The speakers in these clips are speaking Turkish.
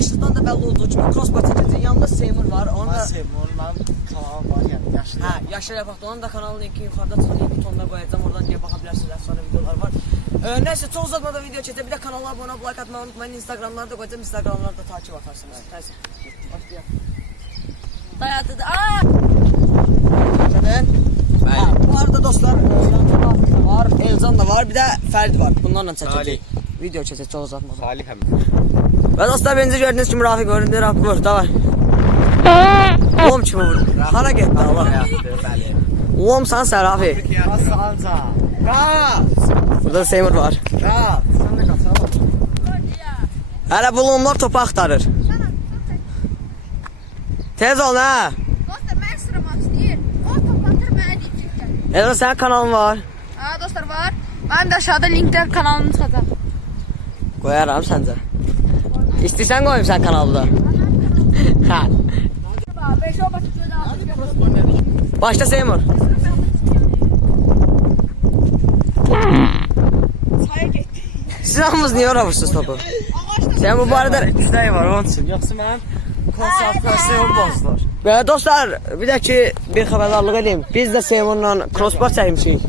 başlıktan da belli olduğu gibi Crossbar çekeceğiz. Yanında Seymour var. Onun da Ben Seymur, ben kanalım var yani yaşlı. Ha, Yaşar Yapak'ta onun da kanalın linki yukarıda tıklayıp butonuna koyacağım. Oradan diye bakabilirsiniz. Sonra videolar var. Ee, neyse çok uzatmadan video çekti. Bir de kanala abone olup like atmayı unutmayın. Instagramlarda koyacağım. Instagramlarda takip atarsınız. Neyse. Başlayalım. Dayadı da. Aa! Zaten. Ha, bu arada dostlar e, var, Elzan da var, bir de Ferdi var. Bunlarla çekeceğiz. Video çekeceğiz çok uzatmadan. Salih hem. Ve dostlar beni gördüğünüz gibi Rafi göründü. Rafi vur, davay. Oğlum kimi vurdu? Hara gitti Allah. Oğlum sen sen Rafi. Nasıl anca? Qaz! Burada da Seymour var. Hələ bulunlar topu axtarır. Tez ol ha. Dostlar. O mənə deyəcəklər. Elza sənin kanalın var. Ha dostlar var. Mənim də aşağıda linkdə kanalım çıxacaq. Qoyaram səncə. İstəyirsən qoyum sən kanalda. Hə. 5 o başa gödə Başla Seymour. Çaya getdi. Siz hamınız niyə ora vursunuz topu? Sən bu barədə İşləyi var onun üçün. Yoxsa mən konsantrasiyon bozulur. Belə dostlar, bir də ki bir xəbərdarlıq edeyim. Biz də Seymourla crossbar çəkmişik.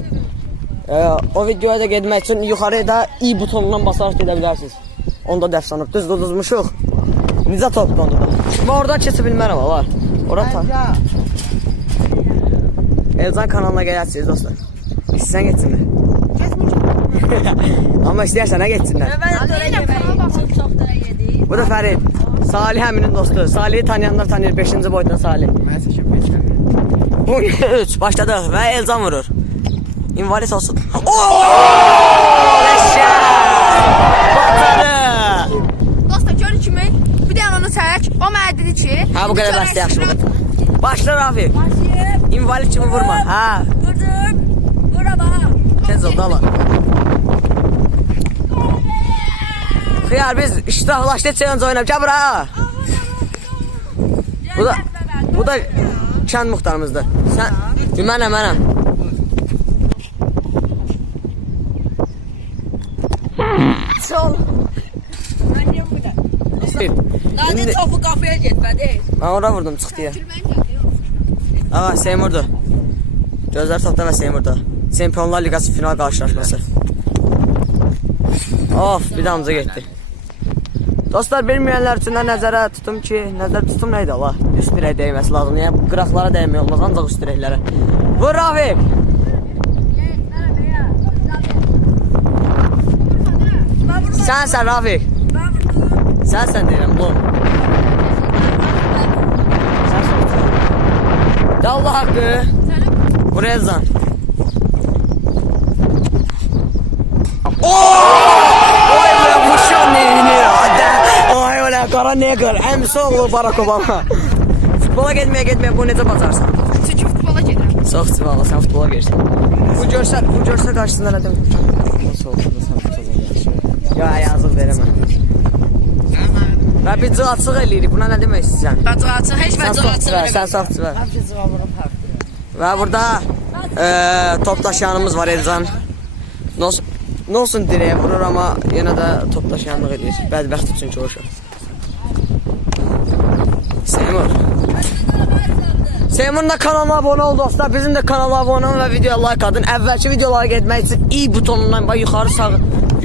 Ee, o videoya da getmək üçün yuxarıda i butonundan basaraq gedə Onda dəf sanıb düz uduzmuşuq. Necə onda da? Mən oradan keçə bilmərəm Allah. Ora ta. Elzan kanalına gələrsiniz dostlar. İstəsən getsinlər. Amma istəyərsən nə getsinlər. Da. Bu da Fərid. Salih əminin dostu. Salih'i tanıyanlar tanıyır. 5-ci boydan Salih. Mən seçim beşlər. Bu 3 başladıq və Elzan vurur. İnvalid olsun. Oo! Eşşək! Batarı! Dostlar görün kimi bir dənə onu çək. O mənə dedi ki, Ha bu qədər bəsdə yaxşı budur. Başla Rafi. Başlayıp. İnvalid kimi vurma. Ha. Vurdum. Vura bak. Tez ol dala. Xiyar biz iştahlaşdı challenge oynayıb. Gəl bura. Bu da bu da kənd muxtarımızdır. Sən mənəm, mənəm. Daha İndi- ne topu kapıya gitmedi. Mən ora vurdum çıx deyə. Aa Seymur'du. Gözlər topda və Seymur'da. Çempionlar Liqası final qarşılaşması. Of, bir damca getdi. Dostlar bilməyənlər üçün də nəzərə tutum ki, nəzər tutum nə idi Allah? Üst dirək dəyməsi lazım. Yəni qıraqlara dəymək olmaz, ancaq üst dirəklərə. Vur Rafi. Sən sən Rafi. Sən sən deyirəm, bu. Sən sən. De Allah haqqı. Buraya zan. Kara neger. Emsi oğlu Barack Obama. Futbola getməyə getməyə bu necə bacarsan? Çünki futbola gedirəm. Çox valla sən futbola girsən. Bu görsə, bu görsə qarşısında nə demək? Ya yazıq verəmə. Və bir cıqaçıq eləyirik. Buna nə demək istəyirsən? Ben açık hiç ben açık. sən soxçu ver. Həmişə cavabım fərqlidir. Və burada e, top daşıyanımız var Elcan. Ne olsun, ne olsun direğe vurur ama yine de top daşıyanlık edir. Bədbəxt çünki o uşaq. Seymur. Seymur'un da kanalına abone ol dostlar. Bizim de kanala abone olun ve videoya like atın. Əvvəlki videolara getmək üçün i butonundan bax yuxarı sağ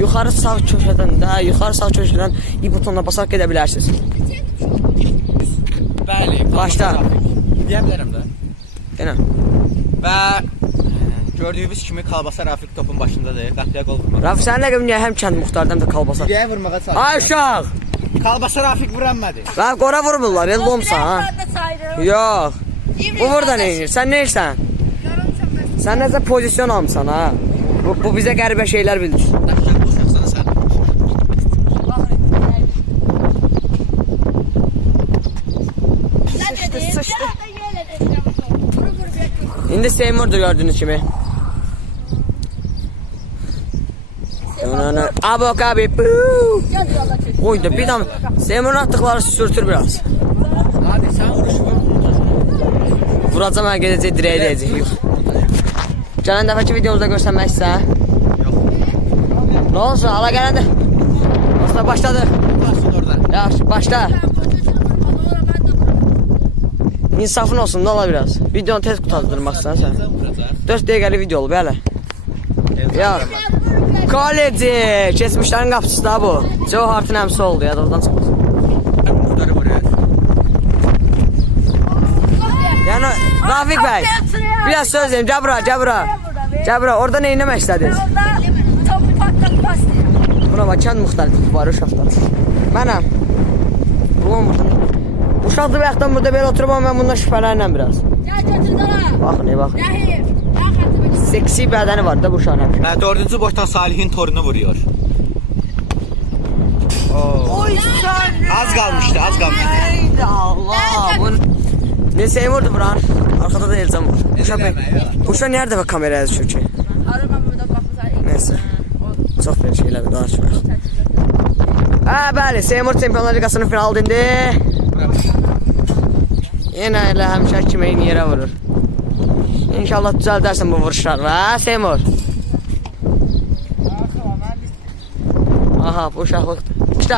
yuxarı sağ köşədən də yuxarı sağ köşədən i butonuna basaraq gedə bilərsiniz. Bəli. Başla. Deyə bilərəm də. Yenə. Və e, gördüyünüz kimi Kalbasa Rafik topun başındadır. Qapıya qol vurmaq. Raf sənin rəqəmin niyə həm kənd muxtarı həm də kalbasa? Direğe vurmağa çalış. Ay uşaq. Kalbasa Rafik vuranmadı. Raf qora vurmurlar, el olmsan ha. Yox. Bu burada nə edir? Sən nə edirsən? Sən necə pozisyon almısan ha? Bu, bu sən. Ne dedin? Sıçdı. İndi Seymur'dur gördüğünüz kimi. Abo kabi. Gel yola çek. Oy da bir dam. Seymur'un attıkları sürtür biraz. Hadi sen vuruş vur. Vuracam hər gedəcək dirəyə deyəcək. Yox. Gələn dəfəki videomuzda görsənmək istəyirsən? Yox. Nə olsun? Ala gələndə. Başladı. Başla oradan. Yaxşı, başla. İnsafın olsun da ola biraz. Videonu tez. Elzan vuracaq. 4 dəqiqəlik video olub, bəli. Elzan Ya. vuramaz. Koleci, keçmişlərin qapısı da bu. Joe Hart'ın əmsi oldu, yadından çıxmaz. Muhtarı vuruyor. Yəni Rafiq bəy, biraz söz gəl gəl bura. Gəl bura, orada? Topu patlatmaz diye. Buna bax, kənd müxtəlif var uşaqlar. Mənəm. Ulan burada. Uşaqdır bayaqdan burada belə oturub amma mən bundan şübhələnirəm biraz. Gel götür dara. Baxın, ey baxın. Kartımı Seksi bədəni var da bu uşağın. Və dördüncü boşdan Salih'in torunu vuruyor. Oo. Oy. Az qalmışdı, az qalmışdı. Haydi Allah. Bu ne Seymur'du buran? Arkada da Elzam var. Uşaq ben. Uşaq nerede bak kameraya düşüyor ki? Arabam burada bakmışlar. Neyse. Çox bir şeylər bir danışmaq. Ha bəli, Seymur Çempionlar Liqasının finalında indi. Yenə elə həmişə kimi eyni yerə vurur. İnşallah düzəldərsən bu vuruşları. Ha Seymur. Aha bu uşaqlıqdır. İşte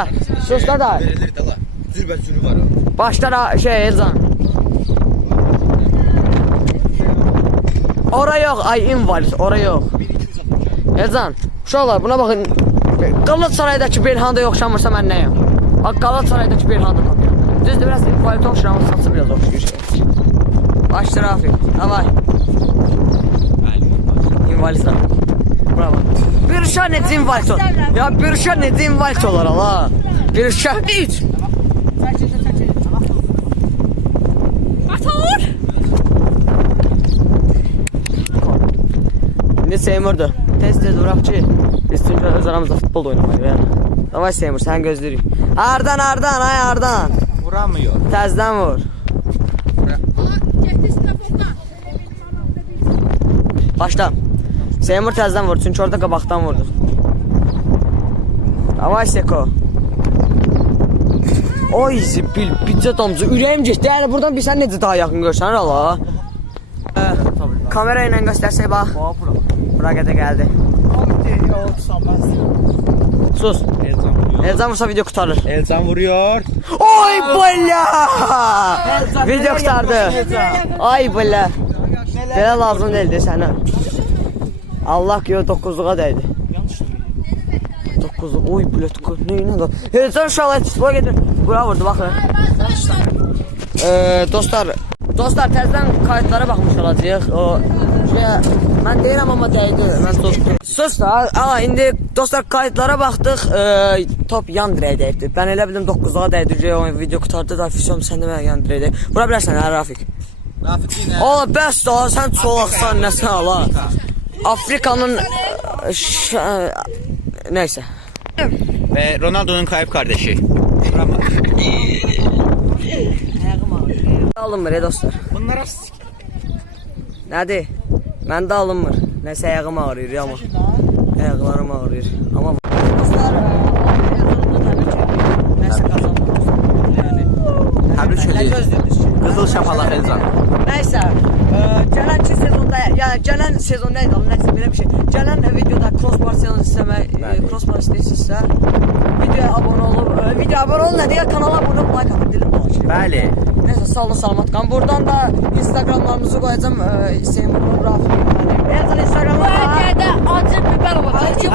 sus da da. Verilir dala. Zürbə-zürü var. Başlar şey Elzan. Ora yok, ay invalid, ora yok. Elzan, uşaqlar buna baxın. Qalatasaraydakı Belhanda yoxşamırsa mən nəyəm? Bax Qalatasaraydakı Belhanda tapıram. Düzdür, biraz invalid amma saçı biraz oxşuyur şey. Başlar Rafiq, davay. İnvalid Rafiq. Bravo. Bir uşaq necə invalid olur? Ya bir uşaq necə invalid olur ala? Bir uşaq 3. İndi Seymur'dur. Tez tez bırak ki biz çünkü öz aramızda futbol oynamayı yani. Davay Seymur sen gözləyirik. Ardan Ardan ay Ardan. Vuramıyor. Təzdən vur. Başla. Seymur təzdən vur çünkü orada qabaqdan vurdu. Davay Seko. Oy zibil, pizza damcı, ürəyim getdi. Yəni buradan bir sən necə daha yaxın görsən ala. Ee, kamera ilə göstərsək bax. Bura qədər gəldi. Sus. Elzan vuruyor. Elzan vursa video qutarır. Elzan vuruyor. Oy bala! Video qutardı. Ay bala. Belə lazım deyildi sənə. Allah ki 9-luğa dəydi. 9 oy bilet nə ilə də. Elzan uşaqlar futbola gedir. Bura vurdu baxın. Ee, dostlar, dostlar təzədən kayıtlara baxmış olacağıq. O şey mən deyirəm amma dəydi. Mən dostum. Sus da. Aa indi dostlar kayıtlara baxdıq. Ee, top yan dirəyə dəyibdi. Mən elə bildim 9-luğa dəydi. O video qutardı da füsom sən demə yan dirəyə dəydi. Vura bilərsən hə Rafiq. Rafik yine. O bəs da sən çolaqsan nəsə ala. Afrikanın e, e, nəysə. Ve Ronaldo'nun kayıp kardeşi. Alınmır ey dostlar. Bunlara Nədir? Məndə alınmır. Nəsə ayağım ağrıyır amma. Ayaqlarım ağrıyır. Amma dostlar, nəsə qazanmaq. Yəni Təbrik edirik. Qızıl şapalaq Elzan. Nəysə, sezonda, yəni gələn sezonda idi, nəsə belə bir şey. Gələn videoda crossbar challenge istəmək, Bəli. crossbar istəyirsinizsə, videoya abunə olub, ə, videoya abunə olun nə deyə kanala abunə olub, like atıb dilim dolaşır. Bəli. Neyse sağ olun salamat qalın. Buradan da Instagramlarımızı qoyacağam. Ee, Hüseyin Burun Rafi. Elzan Bu Instagramda hədiyədə acı biber bu da Açıq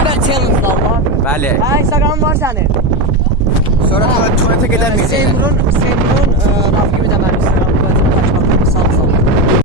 biber challenge var. Bəli. Ha Instagram var sənin. Sonra tuvalete gider miyiz? Hüseyin Burun, Hüseyin Burun e, Rafi gibi demək.